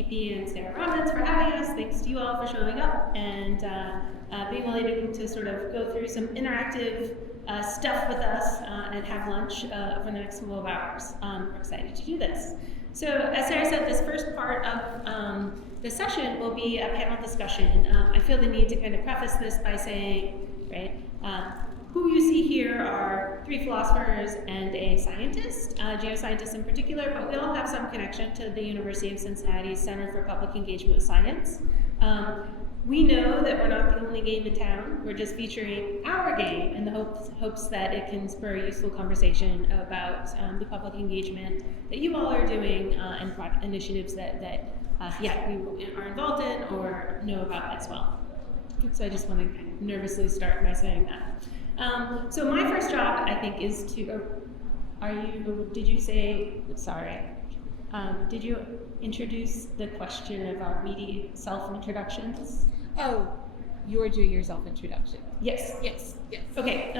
PP and Sarah Robbins for having us. Thanks to you all for showing up and being willing to sort of go through some interactive stuff with us and have lunch over the next couple of hours. We're excited to do this. So as Sarah said, this first part of the session will be a panel discussion. I feel the need to kind of preface this by saying, right, who you see here are 3 philosophers and a scientist, geoscientist in particular, but we all have some connection to the University of Cincinnati's Center for Public Engagement with Science. We know that we're not the only game in town. We're just featuring our game in the hopes that it can spur a useful conversation about the public engagement that you all are doing and initiatives that we are involved in or know about as well. So I just want to kind of nervously start by saying that. So my first job, I think, is to, did you say, sorry, did you introduce the question of our meaty self-introductions? Oh, you're doing your self-introduction. Yes. Yes. Okay.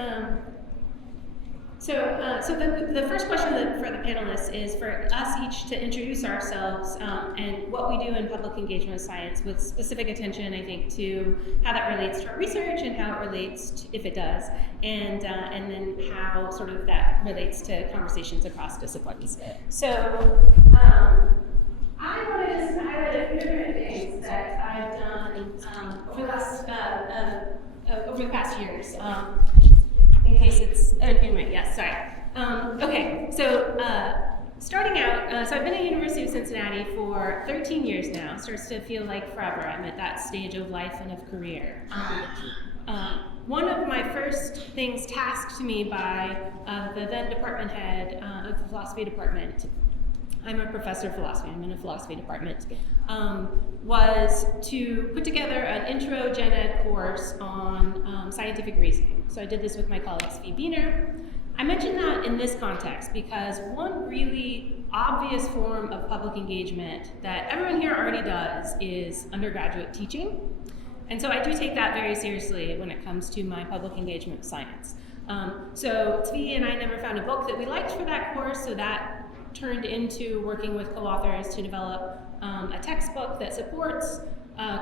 So the first question for the panelists is for us each to introduce ourselves and what we do in public engagement with science, with specific attention, I think, to how that relates to our research and how it relates to, if it does, and then how sort of that relates to conversations across disciplines. So I want to just highlight a few different things that I've done over the past years. In case it's, anyway, yes, sorry. Okay, so starting out, so I've been at University of Cincinnati for 13 years now. Starts to feel like forever. I'm at that stage of life and of career. One of my first things tasked to me by the then department head of the philosophy department, I'm a professor of philosophy, I'm in a philosophy department, was to put together an intro gen ed course on scientific reasoning. So I did this with my colleague Svi Biener. I mention that in this context because one really obvious form of public engagement that everyone here already does is undergraduate teaching. And so I do take that very seriously when it comes to my public engagement with science. So Svi and I never found a book that we liked for that course, so that turned into working with co-authors to develop a textbook that supports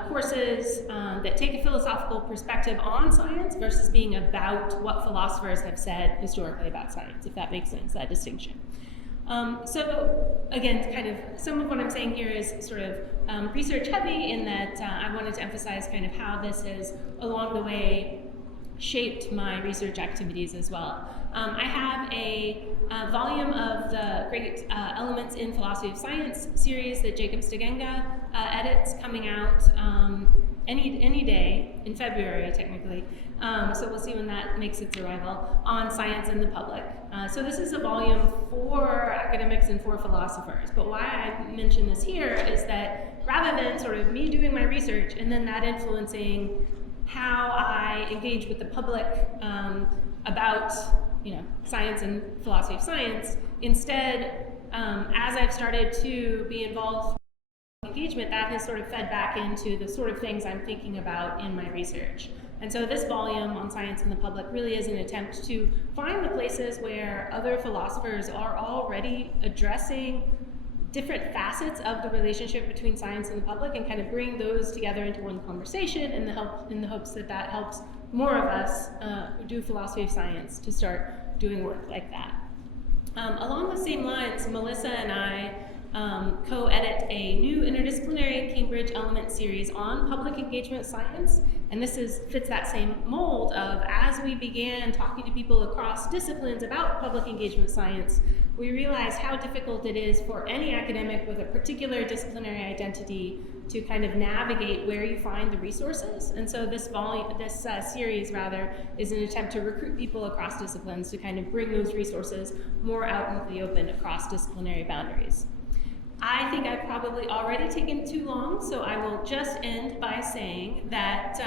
courses that take a philosophical perspective on science versus being about what philosophers have said historically about science, if that makes sense, that distinction. So again, kind of some of what I'm saying here is sort of research heavy in that I wanted to emphasize kind of how this has along the way shaped my research activities as well. I have a volume of the great Elements in Philosophy of Science series that Jacob Stegenga edits coming out any day in February, technically. So we'll see when that makes its arrival on science and the public. So this is a volume for academics and for philosophers. But why I mention this here is that rather than sort of me doing my research and then that influencing how I engage with the public about science and philosophy of science. Instead, as I've started to be involved in engagement, that has sort of fed back into the sort of things I'm thinking about in my research. And so this volume on science and the public really is an attempt to find the places where other philosophers are already addressing different facets of the relationship between science and the public and kind of bring those together into one conversation in the hopes that that helps more of us who do philosophy of science to start doing work like that. Along the same lines, Melissa and I co-edit a new interdisciplinary Cambridge Element series on public engagement science, and this fits that same mold of as we began talking to people across disciplines about public engagement science, we realized how difficult it is for any academic with a particular disciplinary identity to kind of navigate where you find the resources. And so this series is an attempt to recruit people across disciplines to kind of bring those resources more out into the open across disciplinary boundaries. I think I've probably already taken too long, so I will just end by saying that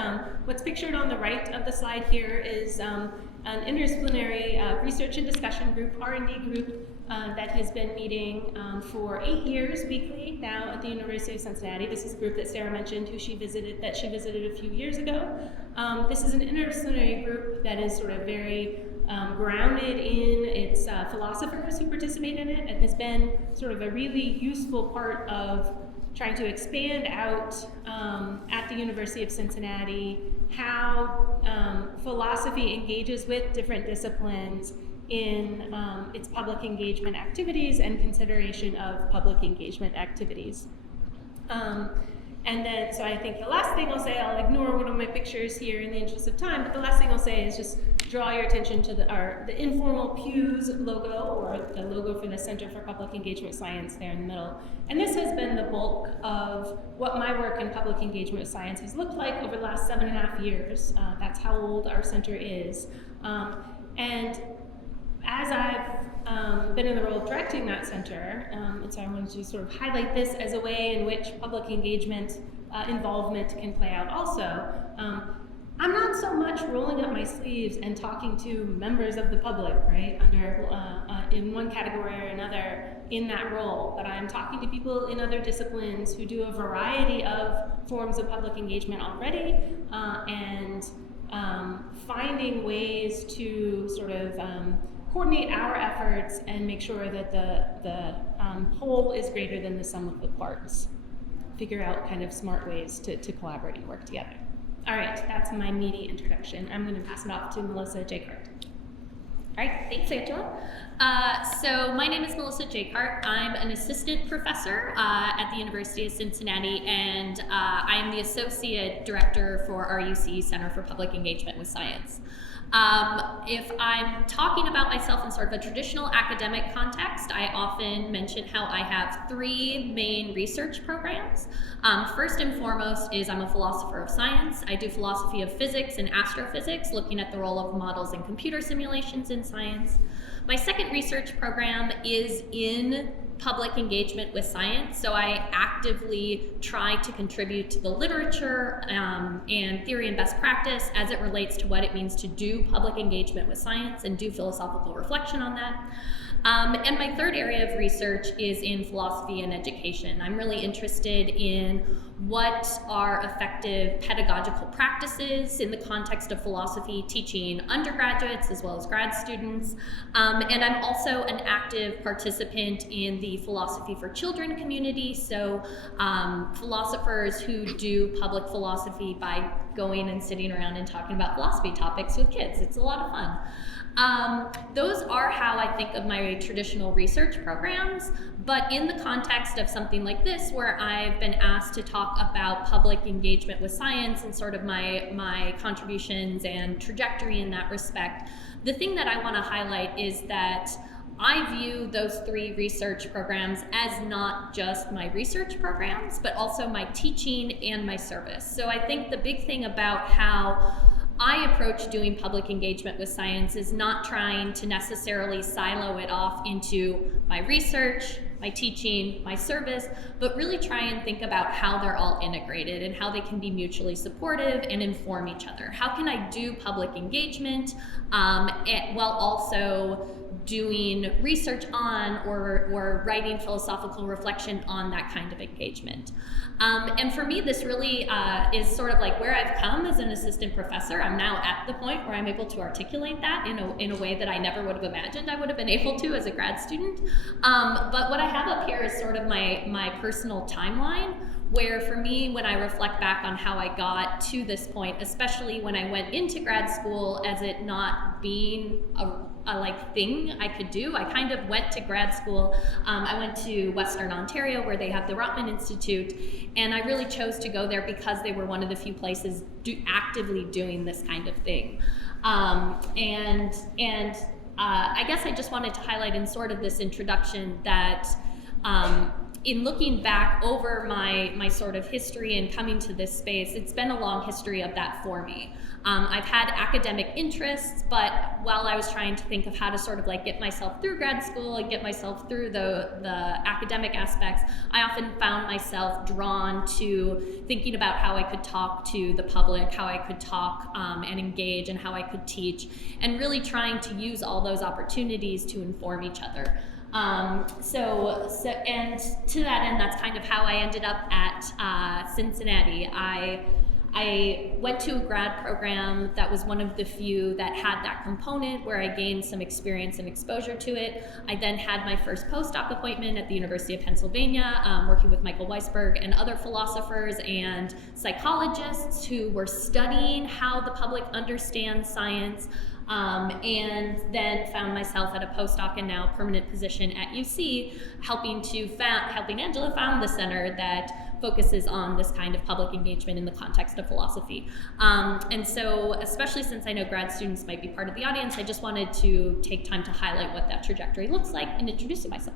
what's pictured on the right of the slide here is an interdisciplinary research and discussion group, R&D group, that has been meeting for 8 years weekly now at the University of Cincinnati. This is a group that Sarah mentioned that she visited a few years ago. This is an interdisciplinary group that is sort of very grounded in its philosophers who participate in it and has been sort of a really useful part of trying to expand out at the University of Cincinnati how philosophy engages with different disciplines in its public engagement activities and consideration of public engagement activities. And then, so I think the last thing I'll say, I'll ignore one of my pictures here in the interest of time, but the last thing I'll say is just draw your attention to the informal PEWS logo, or the logo for the Center for Public Engagement Science there in the middle. And this has been the bulk of what my work in public engagement science has looked like over the last 7.5 years. That's how old our center is. And as I've been in the role of directing that center, and so I wanted to sort of highlight this as a way in which public engagement involvement can play out also. I'm not so much rolling up my sleeves and talking to members of the public, right, under in one category or another in that role, but I'm talking to people in other disciplines who do a variety of forms of public engagement already, and finding ways to sort of coordinate our efforts and make sure that the whole is greater than the sum of the parts. Figure out kind of smart ways to collaborate and work together. All right, that's my meaty introduction. I'm going to pass it off to Melissa Jacquart. All right, thanks, Angela. So my name is Melissa Jacquart. I'm an assistant professor at the University of Cincinnati, and I am the associate director for RUC Center for Public Engagement with Science. If I'm talking about myself in sort of a traditional academic context, I often mention how I have 3 main research programs. First and foremost is I'm a philosopher of science. I do philosophy of physics and astrophysics, looking at the role of models and computer simulations in science. My second research program is in public engagement with science, so I actively try to contribute to the literature and theory and best practice as it relates to what it means to do public engagement with science and do philosophical reflection on that. And my third area of research is in philosophy and education. I'm really interested in what are effective pedagogical practices in the context of philosophy teaching undergraduates as well as grad students. And I'm also an active participant in the Philosophy for Children community, so philosophers who do public philosophy by going and sitting around and talking about philosophy topics with kids. It's a lot of fun. Those are how I think of my traditional research programs, but in the context of something like this, where I've been asked to talk about public engagement with science and sort of my contributions and trajectory in that respect, the thing that I want to highlight is that I view those 3 research programs as not just my research programs, but also my teaching and my service. So I think the big thing about how I approach doing public engagement with science is not trying to necessarily silo it off into my research, my teaching, my service, but really try and think about how they're all integrated and how they can be mutually supportive and inform each other. How can I do public engagement while also doing research on or writing philosophical reflection on that kind of engagement. And for me, this really is sort of like where I've come as an assistant professor. I'm now at the point where I'm able to articulate that in a way that I never would have imagined I would have been able to as a grad student. But what I have up here is sort of my personal timeline, where for me, when I reflect back on how I got to this point, especially when I went into grad school as it not being a thing I could do, I kind of went to grad school. I went to Western Ontario, where they have the Rotman Institute, and I really chose to go there because they were one of the few places actively doing this kind of thing. I guess I just wanted to highlight in sort of this introduction that in looking back over my sort of history and coming to this space, it's been a long history of that for me. I've had academic interests, but while I was trying to think of how to sort of like get myself through grad school and get myself through the academic aspects, I often found myself drawn to thinking about how I could talk to the public, how I could talk and engage, and how I could teach, and really trying to use all those opportunities to inform each other. And to that end, that's kind of how I ended up at Cincinnati. I went to a grad program that was one of the few that had that component where I gained some experience and exposure to it. I then had my first postdoc appointment at the University of Pennsylvania, working with Michael Weisberg and other philosophers and psychologists who were studying how the public understands science. And then found myself at a postdoc and now permanent position at UC, helping Angela found the center that focuses on this kind of public engagement in the context of philosophy. And so, especially since I know grad students might be part of the audience, I just wanted to take time to highlight what that trajectory looks like and introduce myself.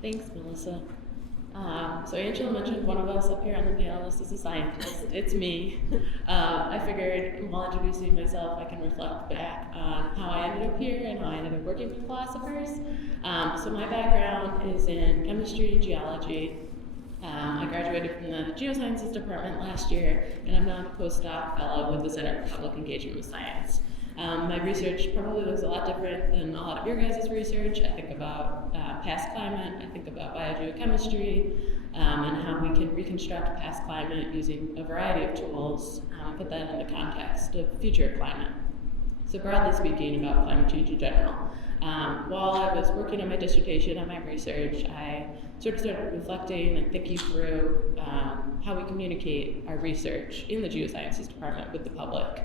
Thanks, Melissa. So Angela mentioned one of us up here on the panelist is a scientist. It's me. I figured while introducing myself, I can reflect back on how I ended up here and how I ended up working with philosophers. So my background is in chemistry and geology. I graduated from the geosciences department last year, and I'm now a postdoc fellow with the Center for Public Engagement with Science. My research probably looks a lot different than a lot of your guys' research. I think about past climate, I think about biogeochemistry, and how we can reconstruct past climate using a variety of tools, put that in the context of future climate. So broadly speaking, about climate change in general. While I was working on my dissertation, on my research, I sort of started reflecting and thinking through how we communicate our research in the geosciences department with the public.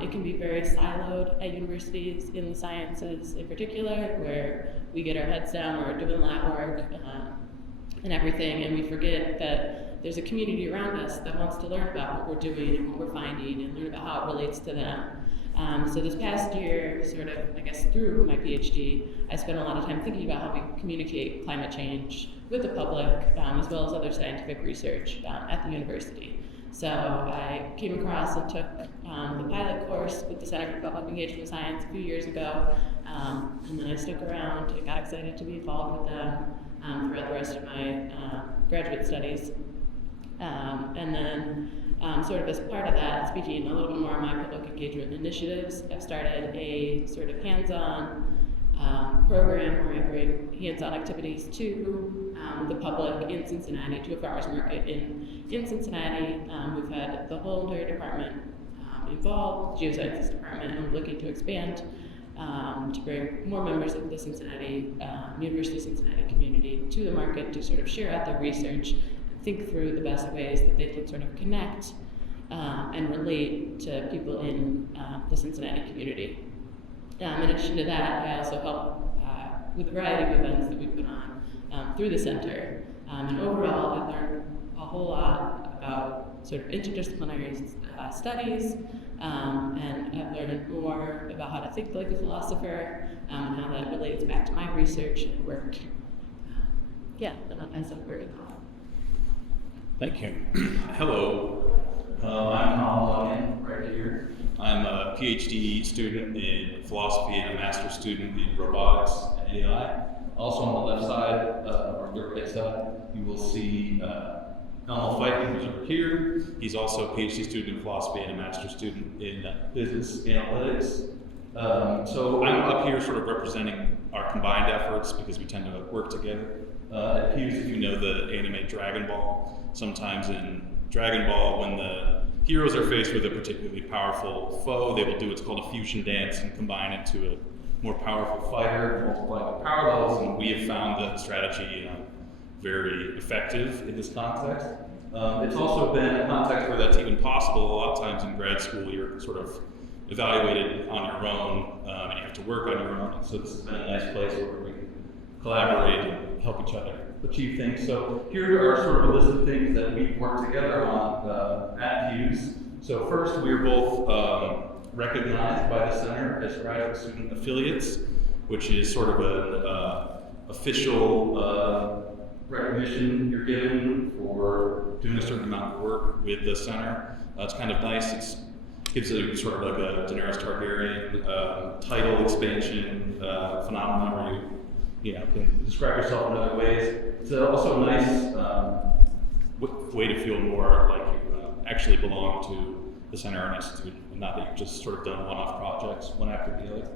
It can be very siloed at universities in the sciences in particular, where we get our heads down, we're doing lab work and everything, and we forget that there's a community around us that wants to learn about what we're doing and what we're finding and learn about how it relates to them. So this past year, sort of, I guess, through my PhD, I spent a lot of time thinking about how we communicate climate change with the public, as well as other scientific research at the university. So I came across and took the pilot course with the Center for Public Engagement with Science a few years ago, and then I stuck around. I got excited to be involved with them throughout the rest of my graduate studies. And then sort of as part of that, speaking a little bit more on my public engagement initiatives, I've started a sort of hands-on program where I bring hands-on activities to the public in Cincinnati, to a farmers market in Cincinnati. We've had the whole entire department involved, geosciences department, and we're looking to expand to bring more members of the Cincinnati, University of Cincinnati community to the market to sort of share out their research, think through the best ways that they can sort of connect and relate to people in the Cincinnati community. In addition to that, I also help with a variety of events that we put on through the center. And overall, I've learned a whole lot about sort of interdisciplinary studies, and I've learned more about how to think like a philosopher, and how that relates back to my research and work. Yeah, I said very well. Thank you. Hello, I'm Collin Lucken, right here. I'm a PhD student in philosophy and a master's student in robotics and AI. Also on the left side, or your right side, you will see Donald Fighting, who's over here. He's also a PhD student in philosophy and a master's student in business analytics. So I'm up here sort of representing our combined efforts because we tend to work together. At PEWS, if you know the anime Dragon Ball, sometimes in Dragon Ball, when the heroes are faced with a particularly powerful foe, they will do what's called a fusion dance and combine it to a more powerful fighter, multiply the power levels, and we have found that strategy very effective in this context. It's also been a context where that's even possible. A lot of times in grad school, you're sort of evaluated on your own, and you have to work on your own. And so this has been a nice place where we can collaborate and help each other achieve things. So here are sort of a list of things that we've worked together on at PEWS. So first, we are both recognized by the center as graduate student affiliates, which is sort of an official recognition you're given for doing a certain amount of work with the center. It's kind of nice. It gives a sort of like a Daenerys Targaryen title expansion phenomenon where you can describe yourself in other ways. It's also a nice way to feel more like you actually belong to the center or institute, and not that you've just sort of done one-off projects, one after the other.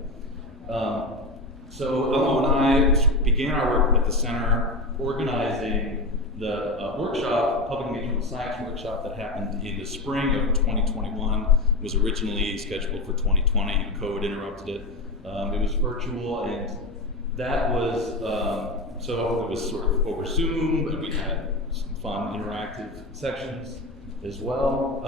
So Elmo and I began our work at the center organizing The workshop, public engagement with science workshop that happened in the spring of 2021 was originally scheduled for 2020, and COVID interrupted it. It was virtual, and that was, so it was sort of over Zoom, and we had some fun interactive sections as well.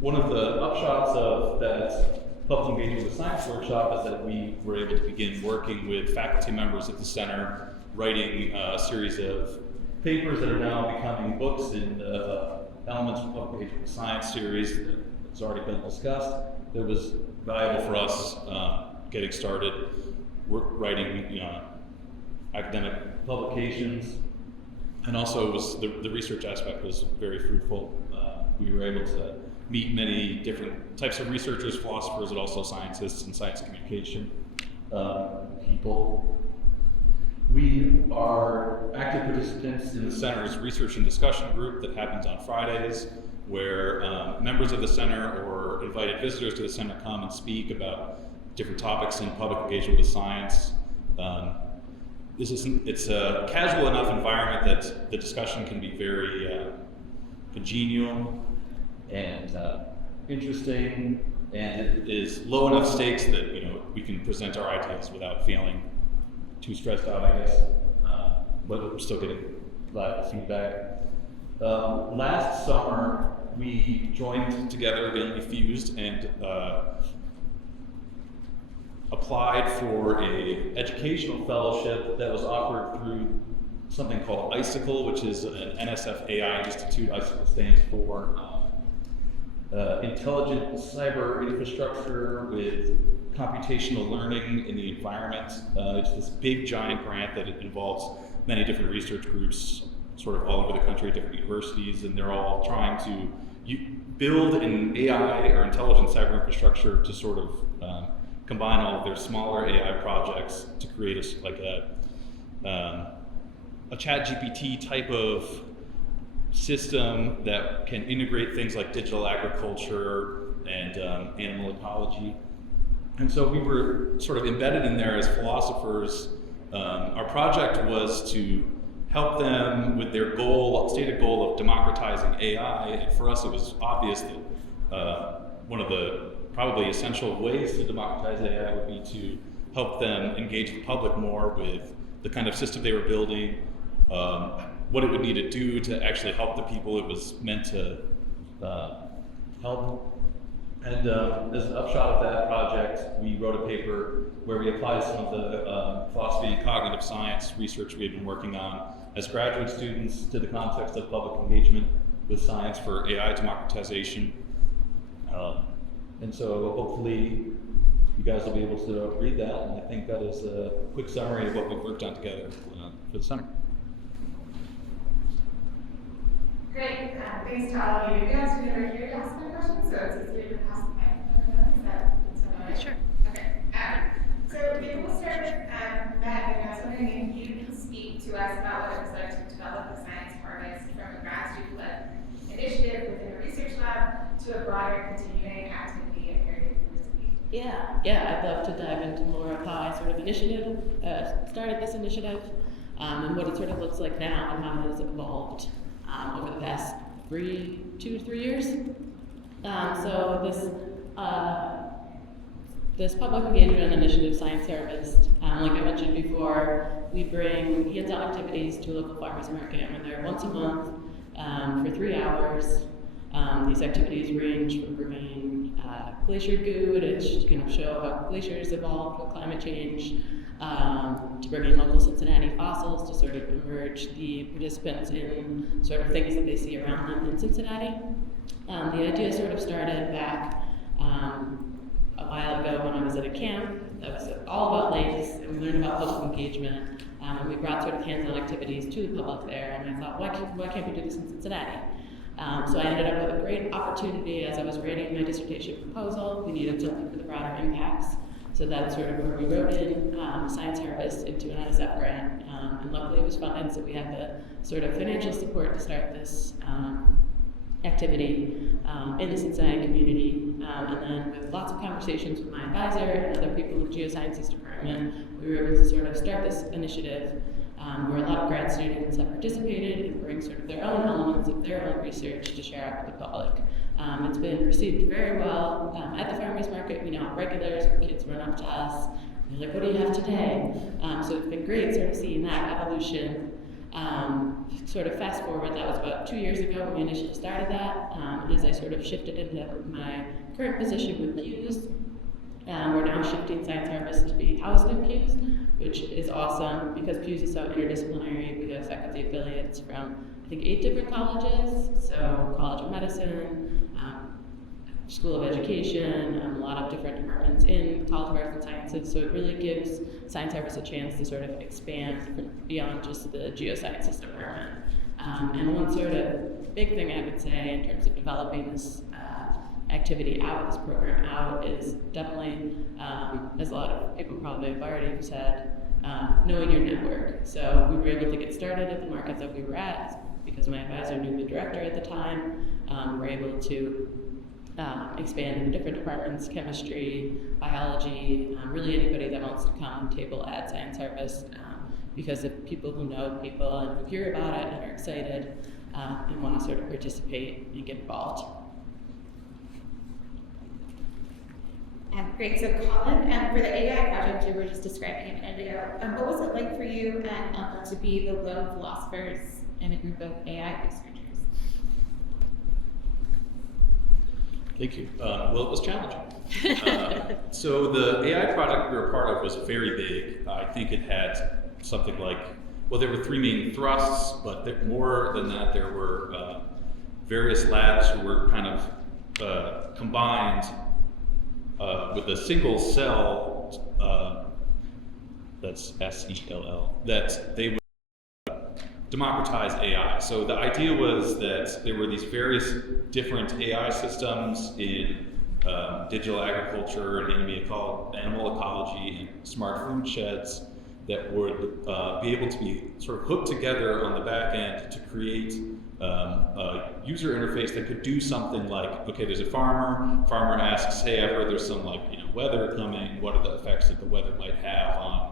One of the upshots of that public engagement with science workshop is that we were able to begin working with faculty members at the center, writing a series of papers that are now becoming books in the Elements of Public Engagement with Science series that has already been discussed. That was valuable for us getting started. We're writing academic publications, and also it was the research aspect was very fruitful. We were able to meet many different types of researchers, philosophers, and also scientists and science communication people. We are active participants in the center's research and discussion group that happens on Fridays, where members of the center or invited visitors to the center come and speak about different topics in public engagement with science. It's a casual enough environment that the discussion can be very congenial and interesting, and it is low enough stakes that we can present our ideas without feeling too stressed out, I guess. But we're still getting a lot of feedback. Last summer, we joined together again, we fused and applied for a educational fellowship that was offered through something called ICICLE, which is an NSF AI Institute. ICICLE stands for Intelligent Cyber Infrastructure with Computational Learning in the Environment. It's this big, giant grant that involves many different research groups sort of all over the country, different universities, and they're all trying to build an AI or intelligent cyber infrastructure to sort of combine all of their smaller AI projects to create a ChatGPT type of system that can integrate things like digital agriculture and animal ecology. And so we were sort of embedded in there as philosophers. Our project was to help them with their stated goal of democratizing AI. And for us, it was obvious that one of the probably essential ways to democratize AI would be to help them engage the public more with the kind of system they were building, what it would need to do to actually help the people it was meant to help. And as an upshot of that project, we wrote a paper where we applied some of the philosophy and cognitive science research we had been working on as graduate students to the context of public engagement with science for AI democratization. And so hopefully you guys will be able to read that, and I think that is a quick summary of what we've worked on together for the center. Great, thanks to all of you. You guys are never here to ask my questions, so it's easier to pass the mic. Is that all right? Sure. Okay. So maybe we'll start with Meg, and I was wondering if you can speak to us about what it was like to develop the science harvest from a grad student-led initiative within a research lab to a broader continuing activity at your university. Yeah, I'd love to dive into more of how I sort of started this initiative, and what it sort of looks like now and how it has evolved over the past 2 to 3 years. So this public engagement initiative science harvest, like I mentioned before, we bring hands-on activities to a local farmers market. We're there once a month for 3 hours. These activities range from bringing glacier goo to kind of show how glaciers evolved with climate change, to bringing local Cincinnati fossils to sort of immerse the participants in sort of things that they see around them in Cincinnati. The idea sort of started back a while ago when I was at a camp that was all about lakes, and we learned about public engagement, and we brought sort of hands-on activities to the public there, and I thought, why can't we do this in Cincinnati? So I ended up with a great opportunity as I was writing my dissertation proposal. We needed something for the broader impacts. So that's sort of where we wrote in Science Harvest into an NSF grant, and luckily it was funded, so we had the sort of financial support to start this activity in the Cincinnati community. And then with lots of conversations with my advisor and other people in the geosciences department, we were able to sort of start this initiative where a lot of grad students have participated and bring sort of their own elements of their own research to share out with the public. It's been received very well. At the farmers market, we now have regulars where kids run up to us. They're like, what do you have today? So it's been great sort of seeing that evolution. Sort of fast forward, that was about 2 years ago when we initially started that. As I sort of shifted into my current position with PEWS, we're now shifting science harvest to be housed in PEWS, which is awesome because PEWS is so interdisciplinary. We have faculty affiliates from, I think, 8 different colleges, so College of Medicine, School of Education, a lot of different departments in College of Arts and Sciences, so it really gives science harvest a chance to sort of expand beyond just the geosciences department. And one sort of big thing I would say in terms of developing this activity out, this program out, is definitely, as a lot of people probably have already said, knowing your network. So we were able to get started at the market that we were at because my advisor knew the director at the time. We're able to expand in different departments, chemistry, biology, really anybody that wants to come and table at Science Harvest, because of people who know people and who hear about it and are excited and want to sort of participate and get involved. Great. So, Collin, for the AI project you were just describing a minute ago, what was it like for you and to be the lone philosophers in a group of AI researchers? Thank you. Well, it was challenging. So the AI project we were a part of was very big. I think it had something like, well, there were 3 main thrusts, but more than that, there were various labs who were kind of combined with a single cell, that's SELL, that they would democratize AI. So the idea was that there were these various different AI systems in digital agriculture and animal ecology and smart food sheds that would be able to be sort of hooked together on the back end to create a user interface that could do something like, okay, there's a farmer asks, hey, I've heard there's some weather coming, what are the effects that the weather might have on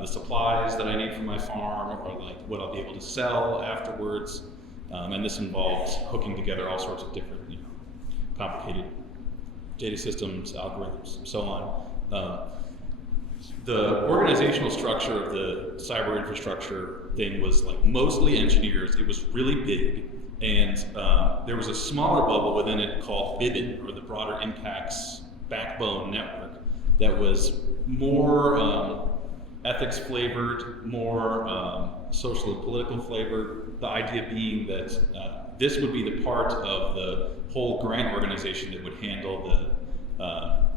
the supplies that I need for my farm, or like what I'll be able to sell afterwards. And this involves hooking together all sorts of different, complicated data systems, algorithms, and so on. The organizational structure of the cyber infrastructure thing was like mostly engineers. It was really big, and there was a smaller bubble within it called BIBIN, or the Broader Impacts Backbone Network, that was more ethics flavored, more social and political flavored. The idea being that this would be the part of the whole grant organization that would handle the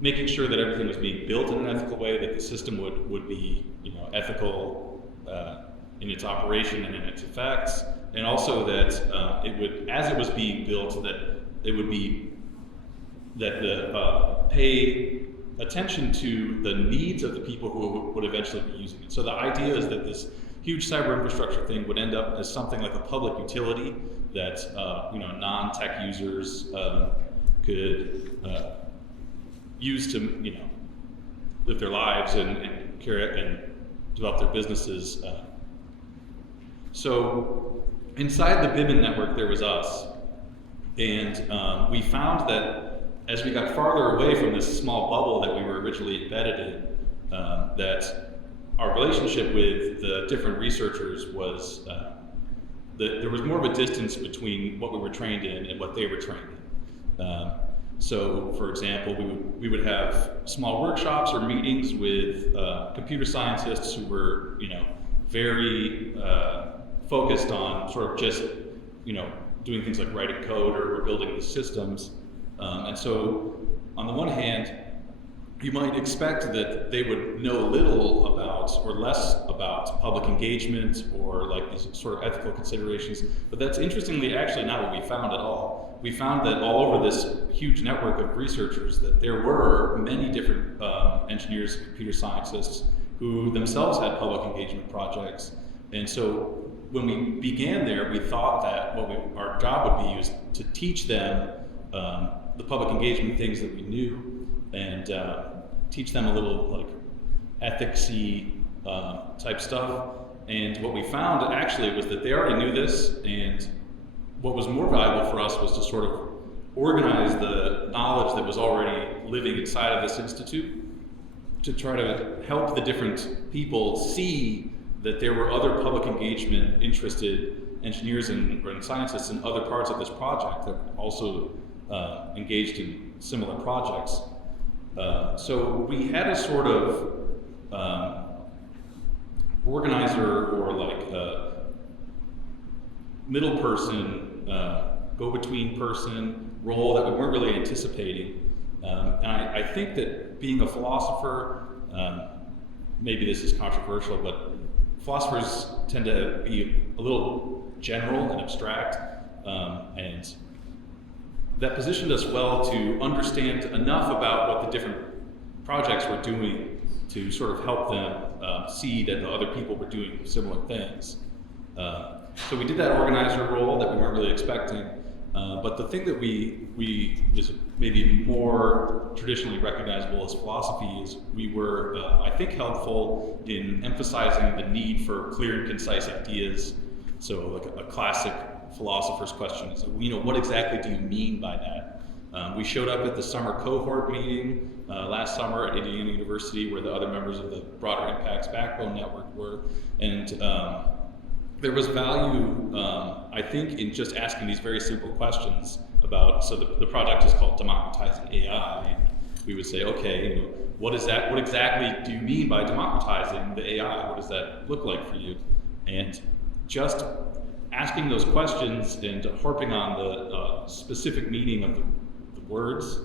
making sure that everything was being built in an ethical way, that the system would be ethical in its operation and in its effects, and also that it would, as it was being built, that it would be that the pay attention to the needs of the people who would eventually be using it. So the idea is that this huge cyber infrastructure thing would end up as something like a public utility that non-tech users could use to live their lives and carry and develop their businesses. So inside the BIBIN network there was us, and we found that as we got farther away from this small bubble that we were originally embedded in, that our relationship with the different researchers was that there was more of a distance between what we were trained in and what they were trained in. So, for example, we would have small workshops or meetings with computer scientists who were, very focused on sort of just, doing things like writing code or building the systems. And so, on the one hand, you might expect that they would know little about or less about public engagement or like these sort of ethical considerations, but that's interestingly actually not what we found at all. We found that all over this huge network of researchers that there were many different engineers and computer scientists who themselves had public engagement projects. And so when we began there, we thought that our job would be used to teach them the public engagement things that we knew, and teach them a little like ethicsy type stuff. And what we found actually was that they already knew this, and what was more valuable for us was to sort of organize the knowledge that was already living inside of this institute to try to help the different people see that there were other public engagement interested engineers and scientists in other parts of this project that also engaged in similar projects. So we had a sort of organizer or like middle person, go-between person role that we weren't really anticipating. And I think that being a philosopher, maybe this is controversial, but philosophers tend to be a little general and abstract, and that positioned us well to understand enough about what the different projects were doing to sort of help them see that the other people were doing similar things. So we did that organizer role that we weren't really expecting, but the thing that we is maybe more traditionally recognizable as philosophy is we were, I think, helpful in emphasizing the need for clear and concise ideas. So like a classic philosopher's question is, what exactly do you mean by that? We showed up at the summer cohort meeting last summer at Indiana University, where the other members of the Broader Impacts Backbone Network were, and there was value, I think, in just asking these very simple questions about, so the project is called Democratizing AI, and we would say, okay, what is that? What exactly do you mean by democratizing the AI? What does that look like for you? And just asking those questions and harping on the specific meaning of the words,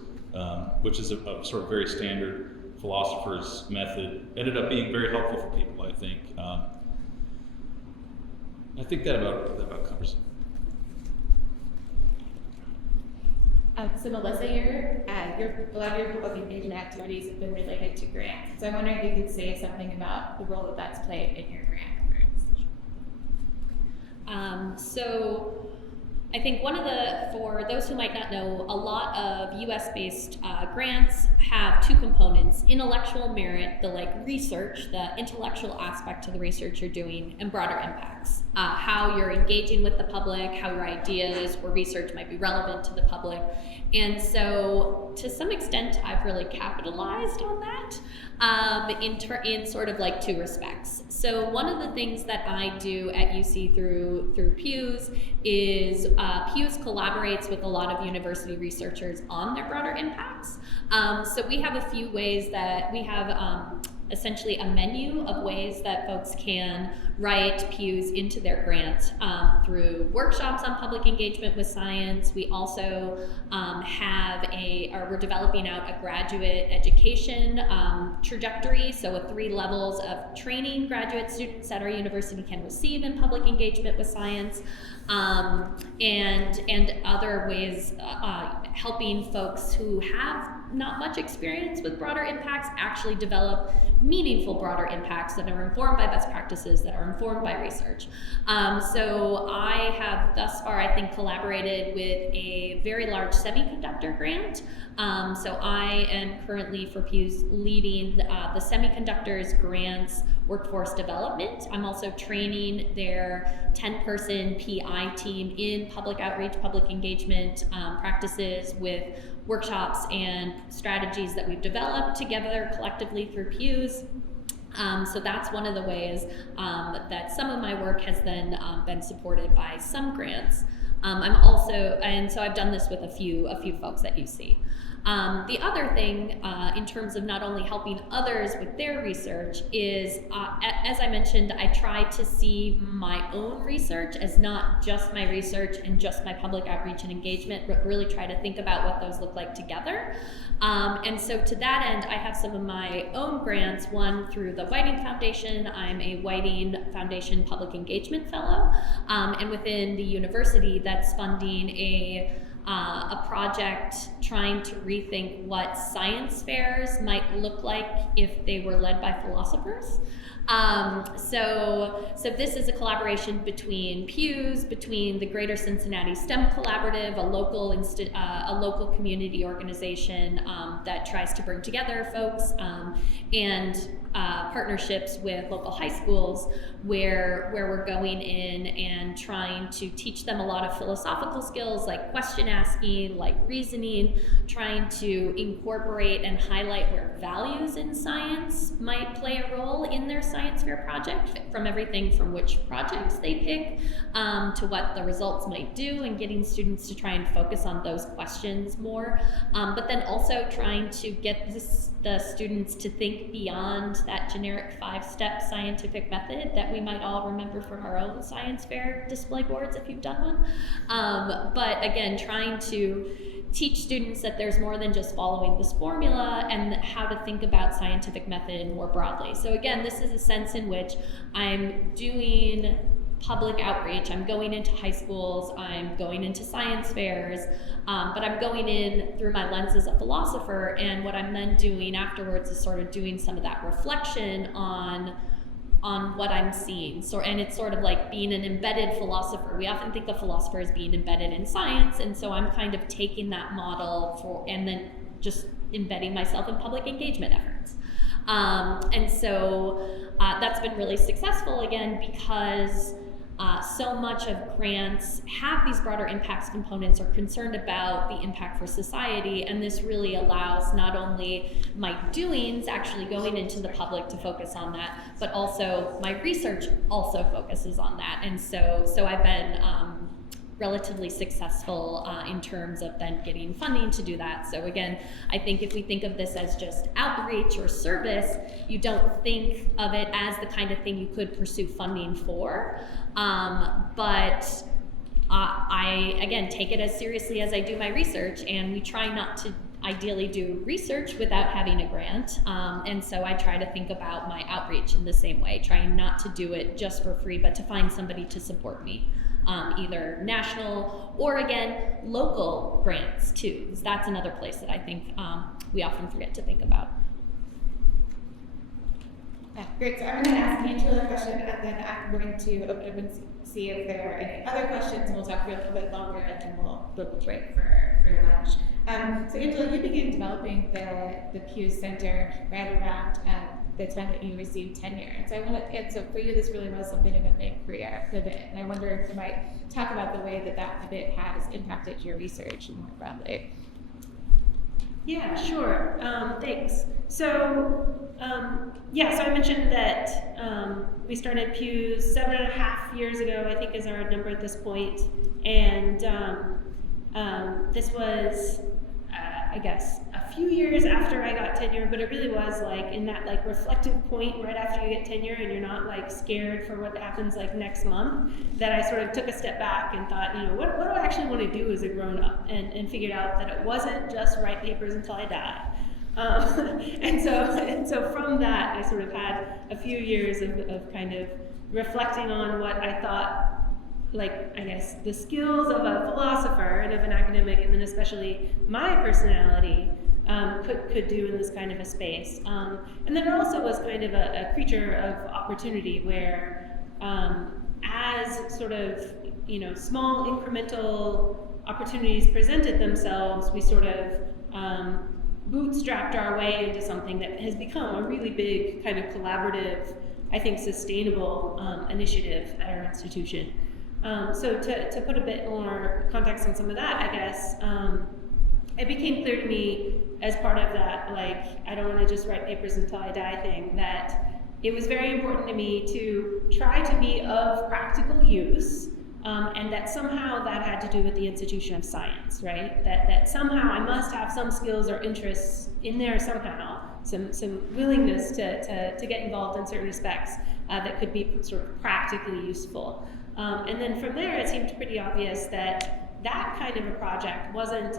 which is a sort of very standard philosopher's method, ended up being very helpful for people, I think. I think that about covers it. So Melissa, a lot of your public engagement activities have been related to grants. So I'm wondering if you could say something about the role that that's played in your grant efforts. So I think for those who might not know, a lot of US-based grants have two components: intellectual merit, the research, the intellectual aspect to the research you're doing, and broader impacts, how you're engaging with the public, how your ideas or research might be relevant to the public. And so to some extent, I've really capitalized on that in sort of two respects. So one of the things that I do at UC through PEWS is PEWS collaborates with a lot of university researchers on their broader impacts. So we have a few ways that we have essentially a menu of ways that folks can write PEWS into their grants through workshops on public engagement with science. We also we're developing out a graduate education trajectory, so 3 levels of training graduate students at our university can receive in public engagement with science, and other ways helping folks who have not much experience with broader impacts actually develop meaningful broader impacts that are informed by best practices, that are informed by research. So I have thus far, I think, collaborated with a very large semiconductor grant. So I am currently for PEWS leading the semiconductors grants workforce development. I'm also training their 10-person PI team in public outreach, public engagement practices with workshops and strategies that we've developed together collectively through PEWS. So that's one of the ways that some of my work has then been supported by some grants. And so I've done this with a few folks at UC. The other thing, in terms of not only helping others with their research, is, as I mentioned, I try to see my own research as not just my research and just my public outreach and engagement, but really try to think about what those look like together. And so to that end, I have some of my own grants, one through the Whiting Foundation. I'm a Whiting Foundation Public Engagement Fellow, and within the university, that's funding a a project trying to rethink what science fairs might look like if they were led by philosophers. So this is a collaboration between PEWS, between the Greater Cincinnati STEM Collaborative, a local community organization that tries to bring together folks, and partnerships with local high schools where we're going in and trying to teach them a lot of philosophical skills like question asking, like reasoning, trying to incorporate and highlight where values in science might play a role in their science fair project, from everything from which projects they pick to what the results might do, and getting students to try and focus on those questions more, but then also trying to get the students to think beyond that generic 5-step scientific method that we might all remember from our own science fair display boards if you've done one. But again, trying to teach students that there's more than just following this formula, and how to think about scientific method more broadly. So again, this is a sense in which I'm doing public outreach. I'm going into high schools, I'm going into science fairs, but I'm going in through my lens as a philosopher, and what I'm then doing afterwards is sort of doing some of that reflection on what I'm seeing. And it's sort of like being an embedded philosopher. We often think of philosopher as being embedded in science, and so I'm kind of taking that model and then just embedding myself in public engagement efforts. And so that's been really successful, again, because so much of grants have these broader impacts components, or concerned about the impact for society, and this really allows not only my doings actually going into the public to focus on that, but also my research also focuses on that. And so I've been relatively successful in terms of then getting funding to do that. So again, I think if we think of this as just outreach or service, you don't think of it as the kind of thing you could pursue funding for. But I, again, take it as seriously as I do my research, and we try not to ideally do research without having a grant. And so I try to think about my outreach in the same way, trying not to do it just for free, but to find somebody to support me. Either national or, again, local grants too, because that's another place that I think we often forget to think about. Great, so I'm going to ask Angela a question, and then I'm going to open up and see if there are any other questions, and we'll talk for a little bit longer, and then we'll break for lunch. So Angela, you began developing the PEWS Center right around the time that you received tenure. And so for you, this really was a bit of a big career pivot, and I wonder if you might talk about the way that pivot has impacted your research more broadly. Yeah, sure. Thanks. So, so I mentioned that we started PEWS 7.5 years ago, I think is our number at this point. And this was, I guess, a few years after I got tenure, but it really was like in that like reflective point right after you get tenure and you're not like scared for what happens like next month, that I sort of took a step back and thought, what do I actually want to do as a grown up, and figured out that it wasn't just write papers until I die. And so from that, I sort of had a few years of kind of reflecting on what I thought, like, I guess, the skills of a philosopher and of an academic, and then especially my personality, could do in this kind of a space. And then it also was kind of a creature of opportunity where, as sort of, small incremental opportunities presented themselves, we sort of bootstrapped our way into something that has become a really big kind of collaborative, I think, sustainable initiative at our institution. So to put a bit more context on some of that, I guess, it became clear to me as part of that, like, I don't want to just write papers until I die thing, that it was very important to me to try to be of practical use, and that somehow that had to do with the institution of science, right? That somehow I must have some skills or interests in there somehow, some willingness to get involved in certain respects that could be sort of practically useful. And then from there, it seemed pretty obvious that kind of a project wasn't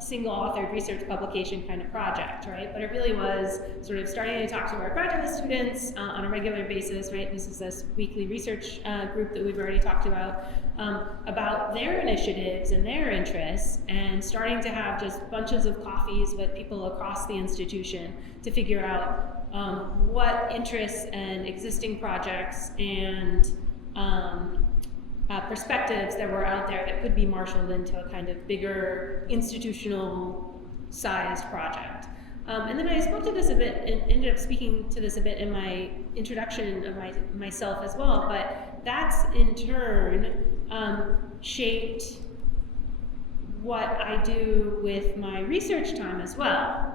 single-authored research publication kind of project, right? But it really was sort of starting to talk to our graduate students on a regular basis, right? This is this weekly research group that we've already talked about their initiatives and their interests, and starting to have just bunches of coffees with people across the institution to figure out what interests and existing projects and perspectives that were out there that could be marshaled into a kind of bigger institutional sized project. And then I spoke to this a bit and ended up speaking to this a bit in my introduction of myself as well, but that's in turn shaped what I do with my research time as well,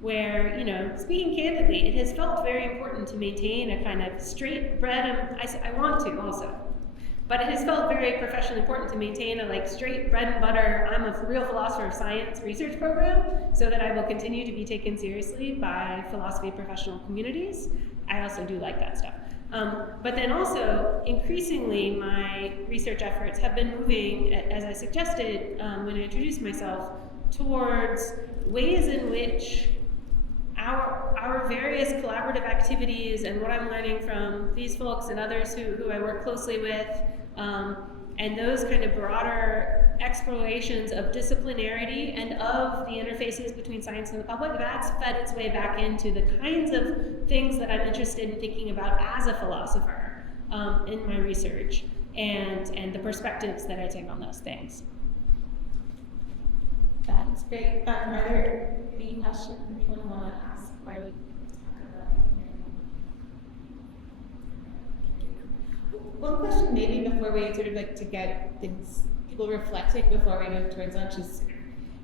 where, you know, speaking candidly, it has felt very important to maintain a kind of straight bread, and I want to also, but it has felt very professionally important to maintain a like straight bread and butter, I'm a real philosopher of science research program, so that I will continue to be taken seriously by philosophy professional communities. I also do like that stuff. But then also, increasingly, my research efforts have been moving, as I suggested when I introduced myself, towards ways in which our various collaborative activities and what I'm learning from these folks and others who I work closely with, and those kind of broader explorations of disciplinarity and of the interfaces between science and the public, that's fed its way back into the kinds of things that I'm interested in thinking about as a philosopher in my research, and the perspectives that I take on those things. That's great. Are there any questions anyone want to ask while we talk about it? One question maybe before we sort of like to get things, people reflecting before we move towards lunch, is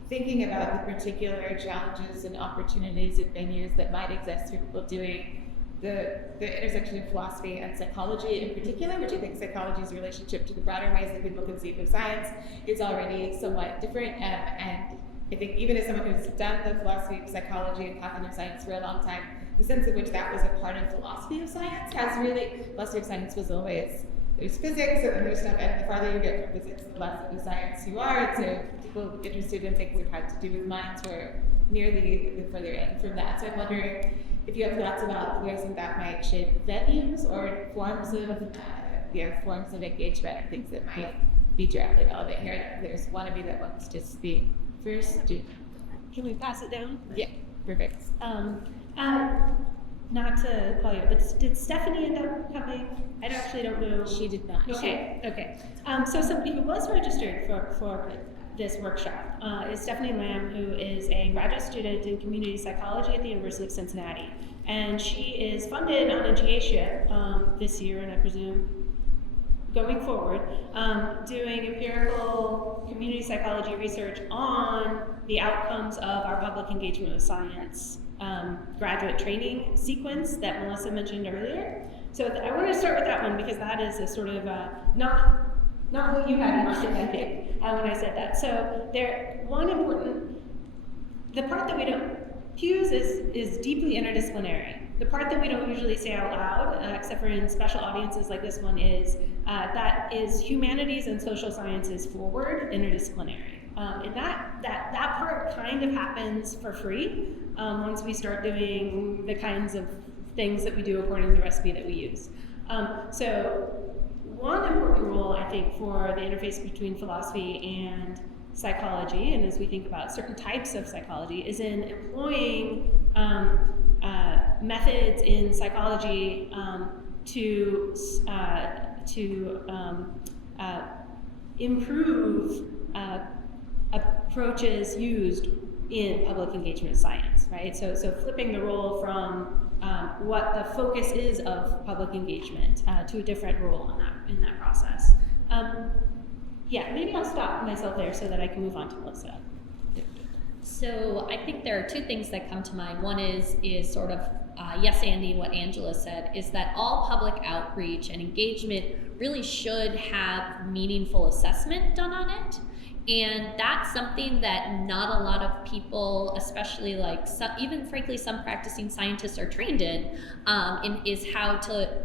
thinking about the particular challenges and opportunities and venues that might exist for people doing the intersection of philosophy and psychology in particular, which I think psychology's relationship to the broader ways that people conceive of science is already somewhat different. And I think even as someone who's done the philosophy of psychology and cognitive science for a long time, the sense in which that was a part of philosophy of science has really, philosophy of science was always, there's physics and then there's stuff, and the farther you get from physics, the less of science you are. And so people interested in things that had to do with minds were nearly the further in from that. So I'm wondering if you have thoughts about ways that might shape venues or forms of engagement, or things that might be directly relevant here. And if there's one of you that wants to speak first, Can we pass it down? yeah, perfect. Not to call you, but did Stephanie end up coming? I actually don't know. She did not. Okay. So somebody who was registered for this workshop is Stephanie Lamb, who is a graduate student in community psychology at the University of Cincinnati. And she is funded on a GA-ship this year, and I presume going forward, doing empirical community psychology research on the outcomes of our public engagement with science graduate training sequence that Melissa mentioned earlier. So I want to start with that one because that is a sort of not what you had in mind, I think, when I said that. So the part that we don't, PEWS is deeply interdisciplinary. The part that we don't usually say out loud, except for in special audiences like this one, is that is humanities and social sciences forward interdisciplinary. And that part kind of happens for free once we start doing the kinds of things that we do according to the recipe that we use. So one important role, I think, for the interface between philosophy and psychology, and as we think about certain types of psychology, is in employing methods in psychology to improve approaches used in public engagement science, right? So flipping the role from what the focus is of public engagement to a different role in that process. Yeah, maybe I'll stop myself there so that I can move on to Melissa. So I think there are two things that come to mind. One is sort of, yes, Andy, what Angela said, is that all public outreach and engagement really should have meaningful assessment done on it. And that's something that not a lot of people, especially even frankly some practicing scientists, are trained in is how to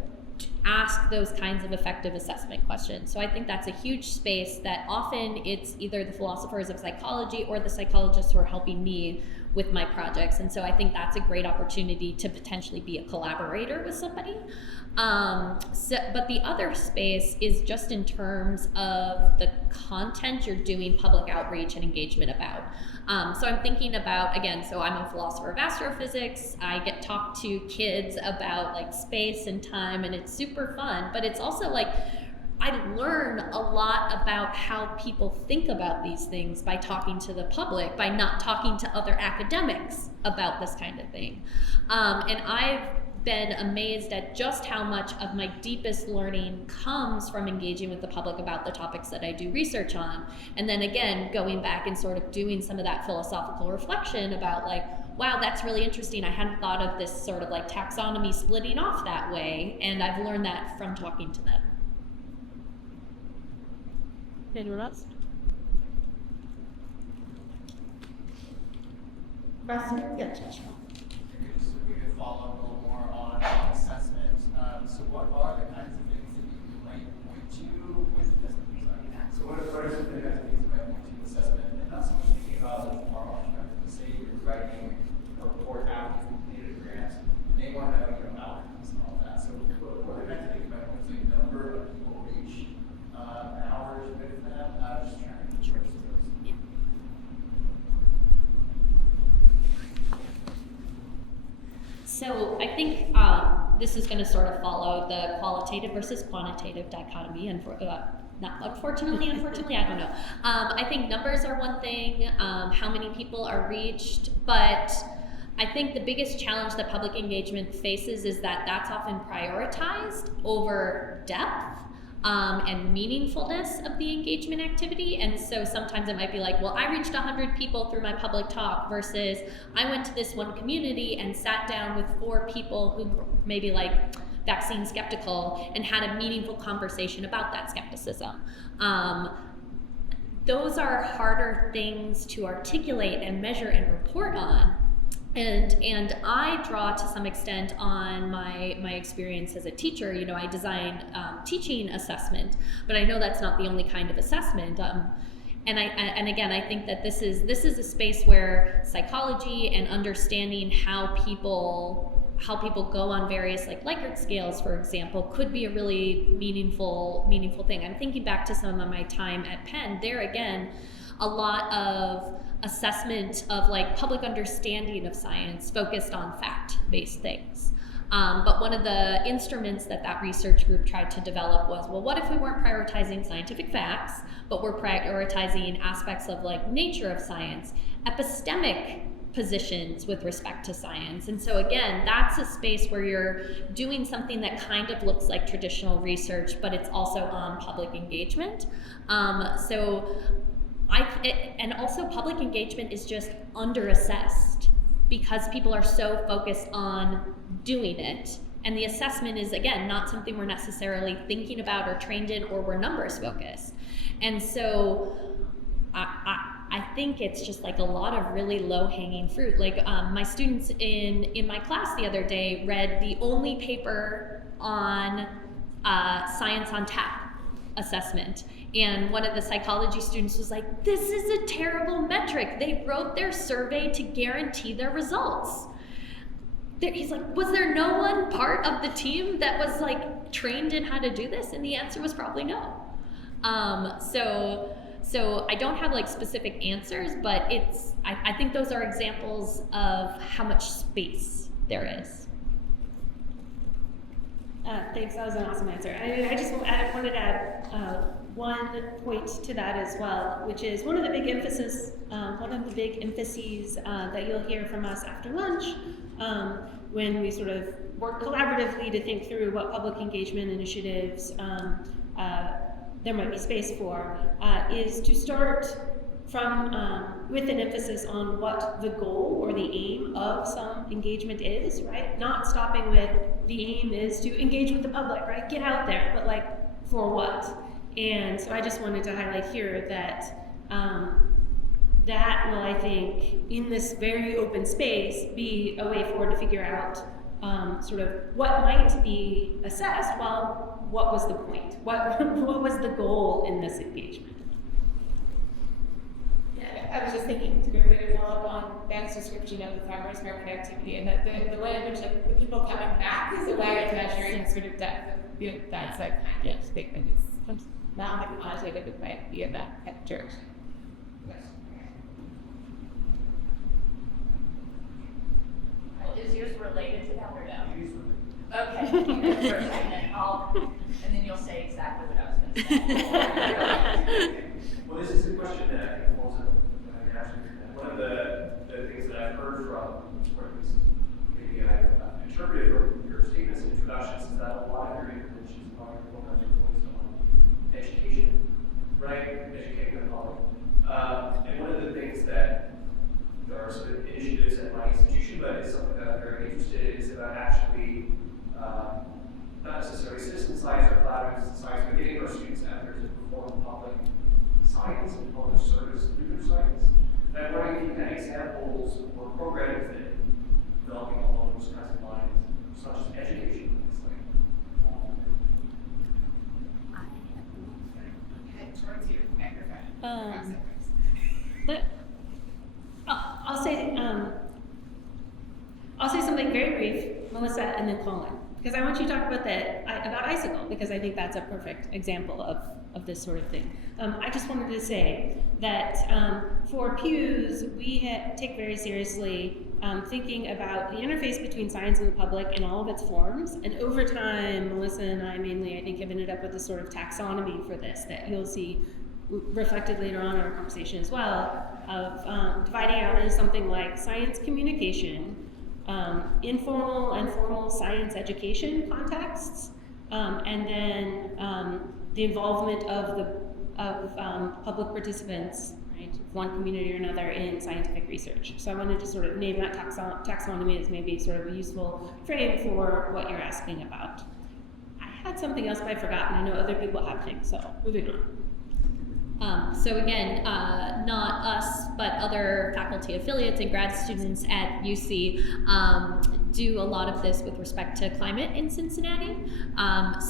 ask those kinds of effective assessment questions. So I think that's a huge space that often it's either the philosophers of psychology or the psychologists who are helping me with my projects. And so I think that's a great opportunity to potentially be a collaborator with somebody. But the other space is just in terms of the content you're doing public outreach and engagement about. So I'm thinking about, again, so I'm a philosopher of astrophysics. I get talked to kids about like space and time, and it's super fun, but it's also like, I learn a lot about how people think about these things by talking to the public, by not talking to other academics about this kind of thing. And I've been amazed at just how much of my deepest learning comes from engaging with the public about the topics that I do research on. And then again, going back and sort of doing some of that philosophical reflection about like, wow, that's really interesting. I hadn't thought of this sort of like taxonomy splitting off that way. And I've learned that from talking to them. Anyone else? We could follow up a little more on assessment. So what are the kinds of things that you might point to with assessment? So what are some of the kinds of things you might point to with assessment? And not so much thinking about it far off, say you're writing a report out, you completed a grant, and they want to know outcomes and all that. So what are the kinds of things you might point to? Number of people reach, hours with them, just trying to trace those. Yeah. So I think this is going to sort of follow the qualitative versus quantitative dichotomy, and unfortunately, I don't know. I think numbers are one thing, how many people are reached, but I think the biggest challenge that public engagement faces is that that's often prioritized over depth. And meaningfulness of the engagement activity. And so sometimes it might be like, well, I reached 100 people through my public talk versus I went to this one community and sat down with 4 people who were maybe like vaccine skeptical and had a meaningful conversation about that skepticism. Those are harder things to articulate and measure and report on. And I draw to some extent on my experience as a teacher. You know, I design teaching assessment, but I know that's not the only kind of assessment. And again, I think that this is a space where psychology and understanding how people go on various like Likert scales, for example, could be a really meaningful thing. I'm thinking back to some of my time at Penn. There again, a lot of assessment of like public understanding of science focused on fact-based things. But one of the instruments that research group tried to develop was, well, what if we weren't prioritizing scientific facts, but we're prioritizing aspects of like nature of science, epistemic positions with respect to science. And so again, that's a space where you're doing something that kind of looks like traditional research, but it's also on public engagement. And also public engagement is just under-assessed because people are so focused on doing it. And the assessment is, again, not something we're necessarily thinking about or trained in, or we're numbers focused. And so I think it's just like a lot of really low-hanging fruit. Like my students in my class the other day read the only paper on science on tap assessment. And one of the psychology students was like, this is a terrible metric. They wrote their survey to guarantee their results. He's like, was there no one part of the team that was like trained in how to do this? And the answer was probably no. So I don't have like specific answers, but I think those are examples of how much space there is. Thanks, that was an awesome answer. I wanted to add one point to that as well, which is one of the big emphases that you'll hear from us after lunch when we sort of work collaboratively to think through what public engagement initiatives there might be space for, is to start from with an emphasis on what the goal or the aim of some engagement is, right? Not stopping with the aim is to engage with the public, right? Get out there, but like for what? And so I just wanted to highlight here that that will, I think, in this very open space, be a way forward to figure out sort of what might be assessed. Well, what was the point? What was the goal in this engagement? Yeah, I was just thinking to quickly follow up on Ben's description of the farmers market activity, and that the way in which like the people coming back is a way of measuring sort of depth. You know, that's a kind of statement. It's not like quantitative, it might be in that picture. Is yours related to that or no? Okay, you go first, and then you'll say exactly what I was going to say. Well, this is a question that I think falls in one of the things that I've heard from, or at least maybe I've interpreted from your statements and introductions, is that a lot of your interventions are focused on education, right? Educating the public. And one of the things that there are sort of initiatives at my institution, but it's something that I'm very interested in, is about actually not necessarily citizen science or collaborative science, but getting our students out there to perform public science and public service through their science. And I'm wondering if you had examples or programs that developing along those kinds of lines. It's not just education, it's like Head towards your microphone. I'll say something very brief, Melissa, and then Collin, because I want you to talk about Icicle, because I think that's a perfect example of this sort of thing. I just wanted to say that for PEWS, we take very seriously thinking about the interface between science and the public in all of its forms. And over time, Melissa and I mainly, I think, have ended up with this sort of taxonomy for this that you'll see reflected later on in our conversation as well, of dividing out into something like science communication, informal and formal science education contexts, and then the involvement of public participants, right, one community or another in scientific research. So I wanted to sort of name that taxonomy as maybe sort of a useful frame for what you're asking about. I had something else, but I forgot, and I know other people have things, so moving on. So again, not us, but other faculty affiliates and grad students at UC do a lot of this with respect to climate in Cincinnati.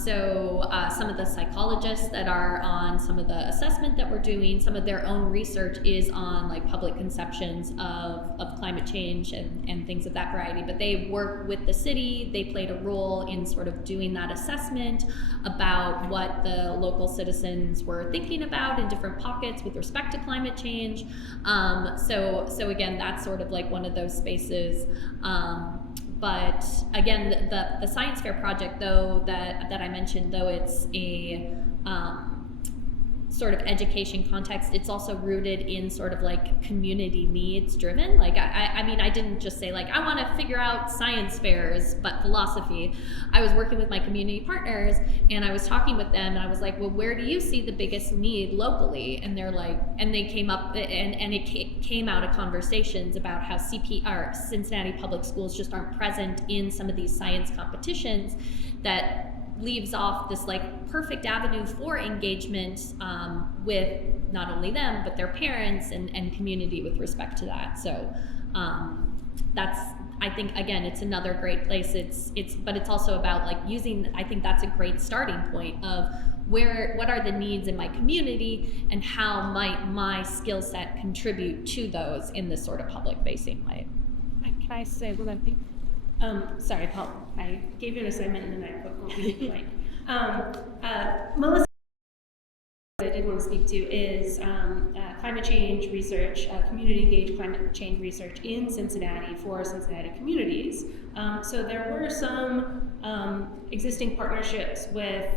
So some of the psychologists that are on some of the assessment that we're doing, some of their own research is on like public conceptions of climate change and things of that variety. But they work with the city. They played a role in sort of doing that assessment about what the local citizens were thinking about in different pockets with respect to climate change. So again, that's sort of like one of those spaces. But again, the science fair project, though, that I mentioned, though it's a sort of education context, it's also rooted in sort of like community needs driven. Like, I mean, I didn't just say like, I want to figure out science fairs, but philosophy. I was working with my community partners and I was talking with them and I was like, well, where do you see the biggest need locally? And they're like, and they came up and it came out of conversations about how Cincinnati public schools just aren't present in some of these science competitions that leaves off this like perfect avenue for engagement with not only them but their parents and community with respect to that. So that's, I think, again, it's another great place. But it's also about like using, I think that's a great starting point of what are the needs in my community and how might my skill set contribute to those in this sort of public facing way. Can I say one thing? Sorry, Paul, I gave you an assignment and then I put completely blank. Melissa, what I did want to speak to is climate change research, community engaged climate change research in Cincinnati for Cincinnati communities. So there were some existing partnerships with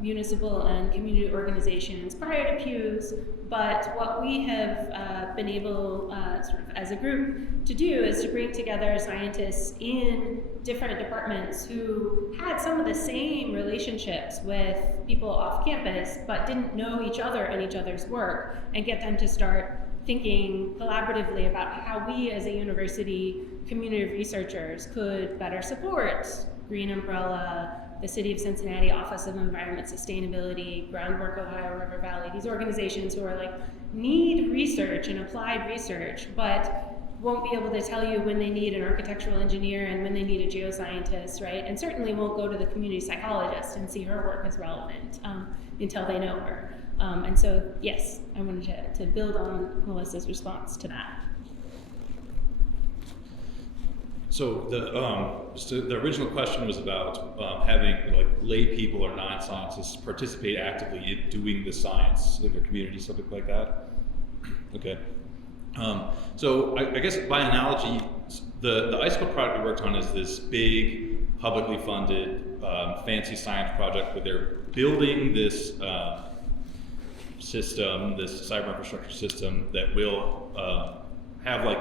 municipal and community organizations prior to PEWS, but what we have been able, sort of as a group, to do is to bring together scientists in different departments who had some of the same relationships with people off campus, but didn't know each other and each other's work, and get them to start thinking collaboratively about how we as a university community of researchers could better support Green Umbrella, the City of Cincinnati Office of Environment Sustainability, Groundwork Ohio River Valley, these organizations who are like, need research and applied research, but won't be able to tell you when they need an architectural engineer and when they need a geoscientist, right? And certainly won't go to the community psychologist and see her work as relevant until they know her. And so, yes, I wanted to build on Melissa's response to that. So the original question was about having like lay people or non-scientists participate actively in doing the science in their community, something like that. Okay. So I guess by analogy, the iSchool project we worked on is this big, publicly funded, fancy science project where they're building this system, this cyber infrastructure system that will have like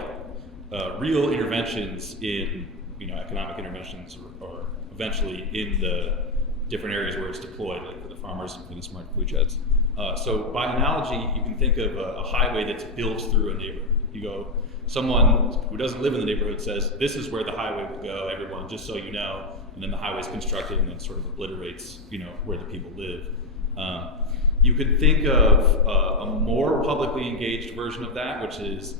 real interventions in, economic interventions or eventually in the different areas where it's deployed, like for the farmers and for the smart food sheds. So by analogy, you can think of a highway that's built through a neighborhood. You go, someone who doesn't live in the neighborhood says, this is where the highway will go, everyone, just so you know, and then the highway's constructed and then sort of obliterates, where the people live. You could think of a more publicly engaged version of that, which is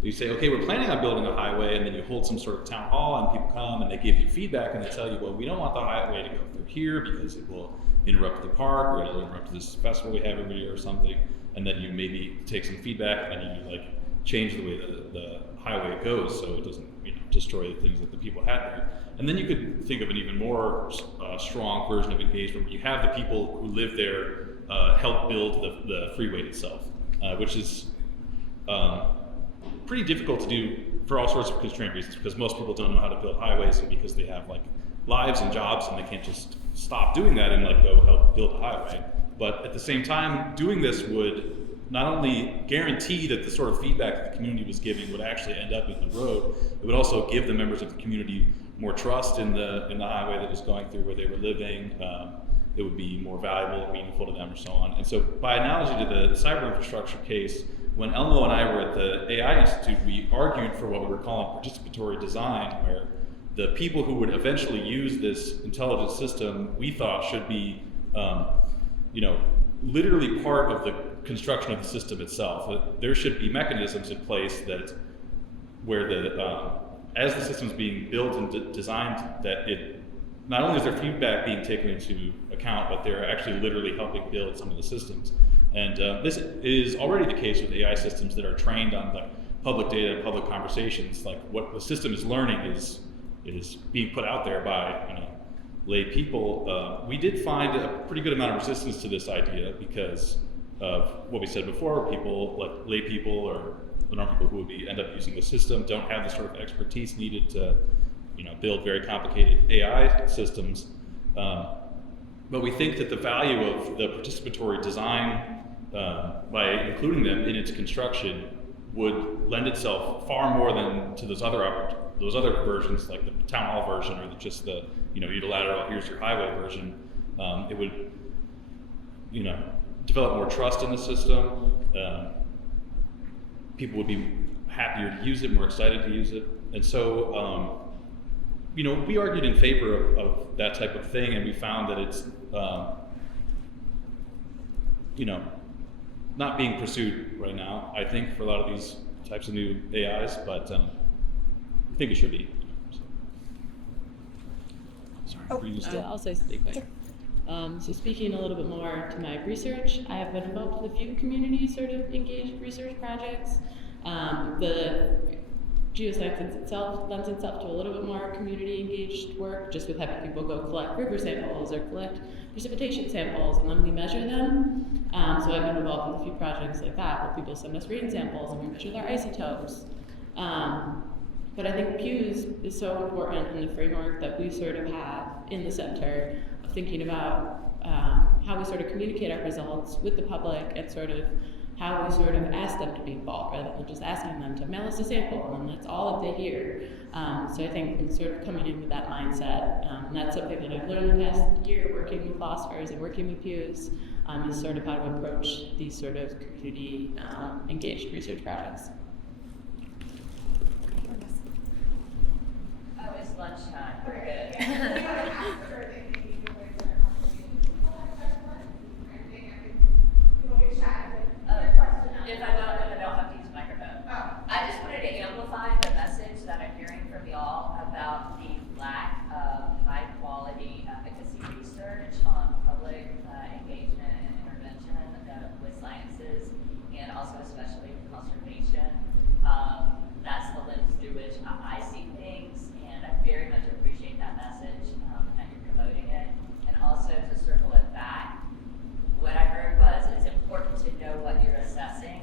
you say, okay, we're planning on building a highway, and then you hold some sort of town hall and people come and they give you feedback and they tell you, well, we don't want the highway to go through here because it will interrupt the park or it'll interrupt this festival we have every year or something. And then you maybe take some feedback and then you change the way the highway goes so it doesn't destroy the things that the people had there. And then you could think of an even more strong version of engagement where you have the people who live there help build the freeway itself, which is pretty difficult to do for all sorts of constraint reasons, because most people don't know how to build highways and because they have lives and jobs and they can't just stop doing that and go help build a highway. But at the same time, doing this would not only guarantee that the sort of feedback that the community was giving would actually end up in the road, it would also give the members of the community more trust in the highway that was going through where they were living. It would be more valuable and meaningful to them, and so on. And so by analogy to the cyber infrastructure case, when Elmo and I were at the AI Institute, we argued for what we were calling participatory design, where the people who would eventually use this intelligent system we thought should be literally part of the construction of the system itself. There should be mechanisms in place that where as the system is being built and designed, that it not only is there feedback being taken into account, but they're actually literally helping build some of the systems. And this is already the case with AI systems that are trained on the public data and public conversations. What the system is learning is being put out there by lay people. We did find a pretty good amount of resistance to this idea because of what we said before. People lay people or normal people who would end up using the system don't have the sort of expertise needed to build very complicated AI systems. But we think that the value of the participatory design, by including them in its construction, would lend itself far more than to those other versions, like the town hall version or just the unilateral here's your highway version. It would develop more trust in the system. People would be happier to use it, more excited to use it, and so we argued in favor of that type of thing, and we found that it's not being pursued right now, I think, for a lot of these types of new AIs, but I think it should be. Sorry. I'll say something quick. So speaking a little bit more to my research, I have been involved with a few community sort of engaged research projects. The geoscience itself lends itself to a little bit more community engaged work, just with having people go collect river samples or collect precipitation samples, and then we measure them. So I've been involved with a few projects like that, where people send us rain samples and we measure their isotopes. But I think PEWS is so important in the framework that we sort of have in the center of thinking about how we sort of communicate our results with the public and sort of how we sort of ask them to be involved rather than just asking them to mail us a sample and that's all that they hear. So I think sort of coming in with that mindset, and that's something that I've learned the past year working with philosophers and working with PEWS, is sort of how to approach these sort of community engaged research projects. Oh, it's lunchtime. We're good. If I don't have to use a microphone. I just wanted to amplify which I see things, and I very much appreciate that message, that you're promoting it. And also to circle it back, what I heard was it's important to know what you're assessing.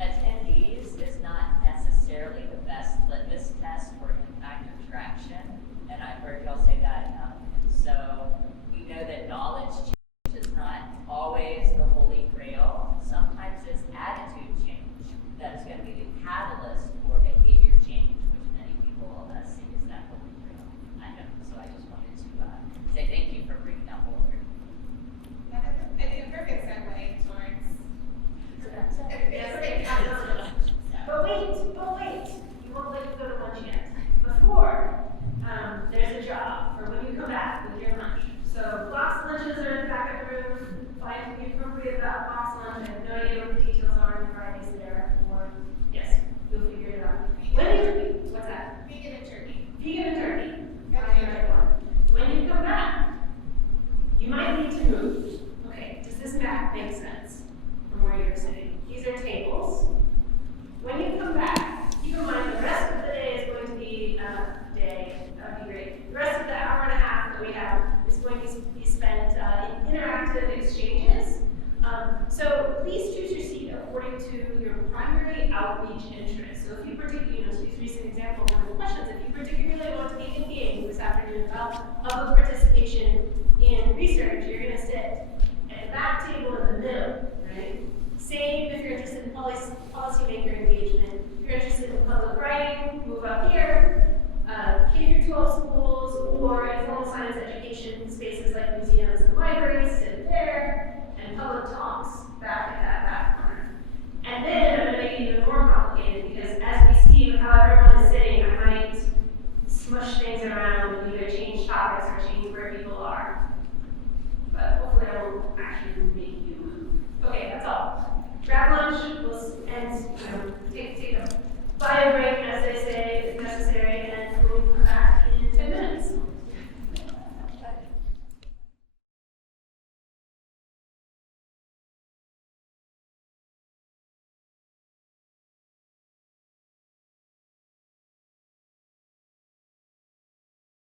Attendees is not necessarily the best litmus test for impact or traction, and I heard y'all say that. And so we know that knowledge change is not always the holy grail. Sometimes it's attitude change that is going to be the catalyst for behavior change, which many people see as that holy grail. I know, so I just wanted to say thank you for bringing that forward. I think a perfect segue towards. But wait, you won't let you go to lunch yet. Before, there's a job for when you come back with your lunch. So box lunches are in the back of the room. Find the appropriate box lunch. I have no idea what the details are in Fridays there. Or yes, you'll figure it out. What's that? Vegan and turkey. Vegan and turkey. Yep. Find the right one. When you come back, you might need to move. Okay, does this map make sense from where you're sitting? These are tables. When you come back, keep in mind the rest of the day is going to be that'd be great. The rest of the hour and a half that we have is going to be spent in interactive exchanges. So please choose your seat according to your primary outreach interest. So if you particularly, to use recent example of one of the questions, if you particularly want to be engaged this afternoon about public participation in research, you're going to sit at the back table in the middle, right? Same if you're interested in policymaker engagement. If you're interested in public writing, move up here. K-12 schools or informal science education spaces like museums and libraries sit there, and public talks back at that back corner. And then I'm going to make it even more complicated because as we see how everyone is sitting, I might smush things around and either change topics or change where people are. But hopefully I won't actually